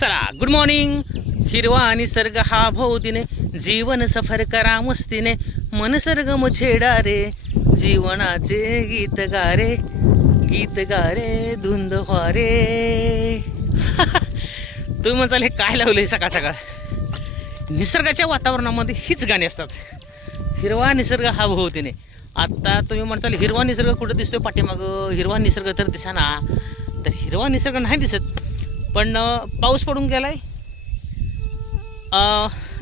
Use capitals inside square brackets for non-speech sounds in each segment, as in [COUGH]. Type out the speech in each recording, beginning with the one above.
चला good morning हिरवा निसर्ग हा भोवतीने. जीवन सफर करा मस्तीने. मनसर्ग सरगम रे. जीवनाचे गीत गारे गीत गारे धुंद रे. [LAUGHS] तुम्ही म्हणाल हे काय लावले सकाळ सकाळ? निसर्गाच्या वातावरणामध्ये हीच गाणी असतात. हिरवा निसर्ग हा भोवतीने. आत्ता तुम्ही म्हणताल हिरवा निसर्ग कुठं दिसतोय पाठीमागं? हिरवा निसर्ग तर दिसा ना तर हिरवा निसर्ग नाही दिसत. पण पाऊस पडून गेला आहे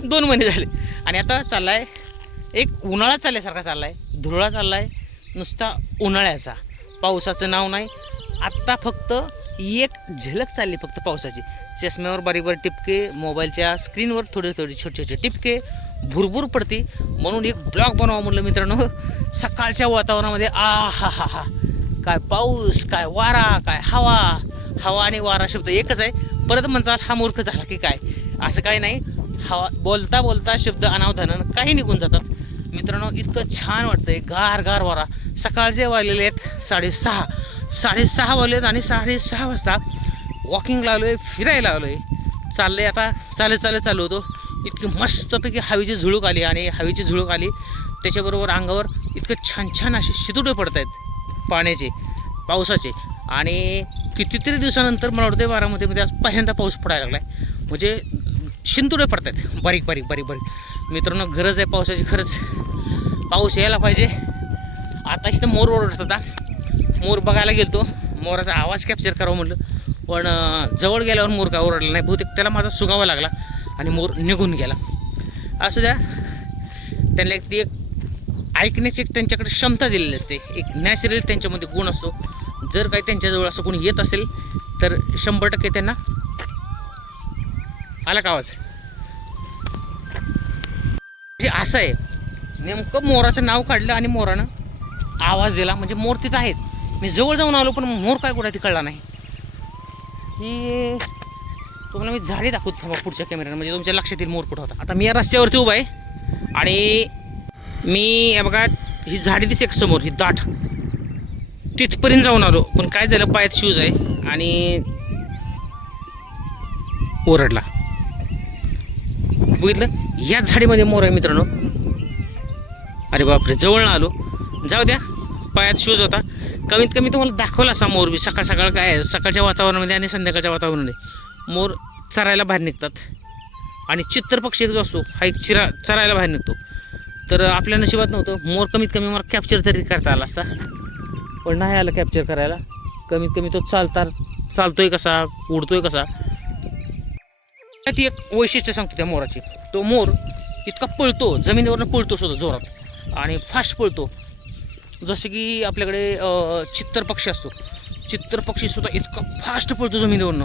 दोन महिने झाले. आणि आता चालला आहे एक उन्हाळा चालल्यासारखा चाललाय. चालला आहे नुसता उन्हाळ्याचा. पावसाचं नाव नाही. आत्ता फक्त एक झलक चालली फक्त पावसाची. चष्म्यावर बारीक बारीक टिपके मोबाईलच्या स्क्रीनवर थोडे थोडे छोटे छोटे टिपके भुरभुर पडते. म्हणून एक ब्लॉग बनवा म्हटलं मित्रांनो. सकाळच्या वातावरणामध्ये आ हा हा हा. काय पाऊस काय वारा काय हवा. हवा आणि वारा शब्द एकच आहे. परत म्हणचाल हा मूर्ख झाला की काय? असं काही नाही. हवा बोलता बोलता शब्द अनावधानानं काही निघून जातात. मित्रांनो इतकं छान वाटतंय. गार गार वारा. सकाळचे वाजलेले आहेत साडेसहा. साडेसहा वाजलेत आणि साडेसहा वाजता वॉकिंगला आलो आहे फिरायला आलो आहे चाललंय आता चालत चालत चालू होतो. इतकी मस्तपैकी हवेची झुळूक आली आणि हवेची झुळूक आली. त्याच्याबरोबर अंगावर इतकं छान छान असे शितुडे पडत आहेत पाण्याचे पावसाचे. आणि कितीतरी दिवसानंतर मला वाटतं बारामतीमध्ये म्हणजे आज पहिल्यांदा पाऊस पडायला लागला आहे म्हणजे शिंतुडे पडत आहेत बारीक बारीक बारीक बारीक. मित्रांनो गरज आहे पावसाची खरंच. पाऊस यायला पाहिजे. आताशी तर मोर ओरडत होता. मोर बघायला गेलतो. मोराचा आवाज कॅप्चर करावा म्हटलं पण जवळ गेल्यावर मोर काय ओरडला नाही. बहुतेक त्याला माझा सुगावा लागला आणि मोर निघून गेला. असू द्या. त्यांना एक ती एक ऐकण्याची एक त्यांच्याकडे क्षमता दिलेली असते. एक नॅचरल त्यांच्यामध्ये गुण असतो. जर काही त्यांच्याजवळ असं कोणी येत असेल तर शंभर टक्के त्यांना आला का आवाज? म्हणजे असं आहे नेमकं मोराचं नाव काढलं आणि मोरानं आवाज दिला. म्हणजे मोर तिथं आहेत. मी जवळ जाऊन आलो पण मोर काय कुठे ती कळला नाही. तुम्हाला मी झाडे दाखवत थांबा पुढच्या कॅमेऱ्यानं म्हणजे तुमच्या लक्षात येईल मोर कुठं होता. आता मी या रस्त्यावरती उभा आहे आणि मी बघा ही झाडी दिसते एक समोर? ही दाट. तिथपर्यंत जाऊन आलो. पण काय झालं पायात शूज आहे आणि ओरडला. बघितलं? याच झाडीमध्ये मोर आहे मित्रांनो. अरे बापरे जवळ आलो. जाऊ द्या पायात शूज होता. कमीत कमी तुम्हाला दाखवला असा मोर बी. सकाळ सकाळ काय सकाळच्या वातावरणामध्ये आणि संध्याकाळच्या वातावरणामध्ये. मोर चरायला बाहेर निघतात. आणि चित्तर पक्षी एक जो असतो हा एक चिरा चरायला बाहेर निघतो. तर आपल्या नशिबात नव्हतं. मोर कमीत कमी मला कॅप्चर तरी करता आला असता. पण नाही आलं कॅप्चर करायला. कमीत कमी तो चालता चालतोय कसा? उडतोय कसा? ती एक वैशिष्ट्य सांगतो त्या मोराची. तो मोर इतका पळतो जमिनीवरनं पळतो सुद्धा जोरात. आणि फास्ट पळतो. जसं की आपल्याकडे चित्तर पक्षी असतो. चित्तर पक्षी सुद्धा इतका फास्ट पळतो जमिनीवरनं.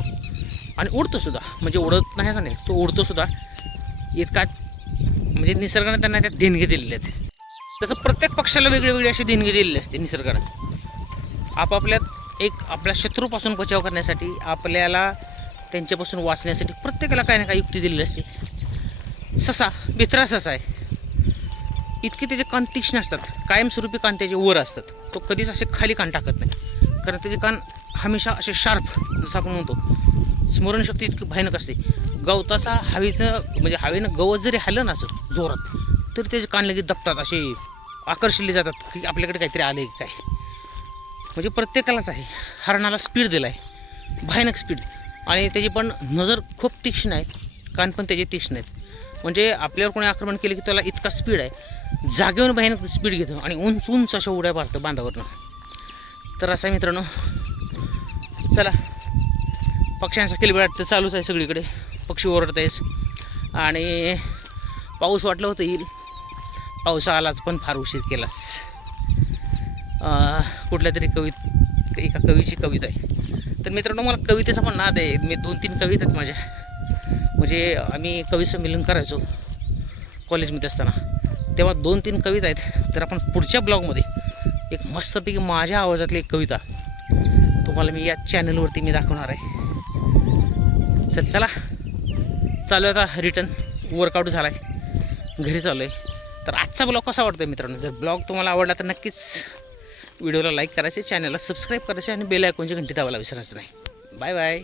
आणि उडतो सुद्धा. म्हणजे उडत नाही नाही तो उडतो सुद्धा. इतका म्हणजे निसर्गाने त्यांना त्यात देणगी दिलेली आहेत. तसं प्रत्येक पक्षाला वेगळी वेगळी अशी देणगी दिलेली असते निसर्गाने. आपापल्यात एक आपल्या शत्रूपासून बचाव करण्यासाठी आपल्याला त्यांच्यापासून वाचण्यासाठी प्रत्येकाला काही ना काही युक्ती दिलेली असते. ससा भित्रा ससा आहे. इतके त्याचे कान तीक्ष्ण असतात. कायमस्वरूपी कान त्याचे वर असतात. तो कधीच असे खाली कान टाकत नाही. कारण त्याचे कान हमेशा असे शार्प जसं आपण म्हणतो. स्मरणशक्ती इतकी भयानक असते. गवताचा हवेचं म्हणजे हवेनं गवत जरी हल्लं ना असं जोरात तरी त्याचे कान लगेच दबतात असे आकर्षिले जातात की आपल्याकडे काहीतरी आलं आहे काय. म्हणजे प्रत्येकालाच आहे. हरणाला स्पीड दिला आहे भयानक स्पीड आणि त्याची पण नजर खूप तीक्ष्ण आहे. कान पण त्याचे तीक्ष्ण आहेत. म्हणजे आपल्यावर कोणी आक्रमण केलं की त्याला इतका स्पीड आहे. जागेवर भयानक स्पीड घेतो आणि उंच उंच अशा उड्या मारतं बांधावरनं. तर असं मित्रांनो. चला. पक्ष्यांचा किलबिलाट तर चालूच आहे सगळीकडे. पक्षी ओरडत आहेस आणि पाऊस वाटलं होतं येईल. पाऊस आलाच पण फार उशीर केलास. कुठल्या तरी कवित एका कवीची कविता आहे. तर मित्रांनो मला कवितेचा पण नाद आहे. मी दोन तीन कविता आहेत माझ्या. म्हणजे आम्ही कवी संमेलन करायचो कॉलेजमध्ये असताना. तेव्हा दोन तीन कविता आहेत. तर आपण पुढच्या ब्लॉगमध्ये एक मस्तपैकी माझ्या आवाजातली एक कविता तुम्हाला मी या चॅनलवरती मी दाखवणार आहे. चल चला. चालू आहे आता रिटर्न वर्कआउट झाला आहे घरी चालू आहे. तर आजचा ब्लॉग कसा वाटतो मित्रांनो? जर ब्लॉग तुम्हाला आवडला तर नक्कीच व्हिडिओला लाईक करायचे चॅनलला सबस्क्राईब करायचे आणि बेल आयकॉनची घंटी दाबायला विसरायचं नाही. Bye bye.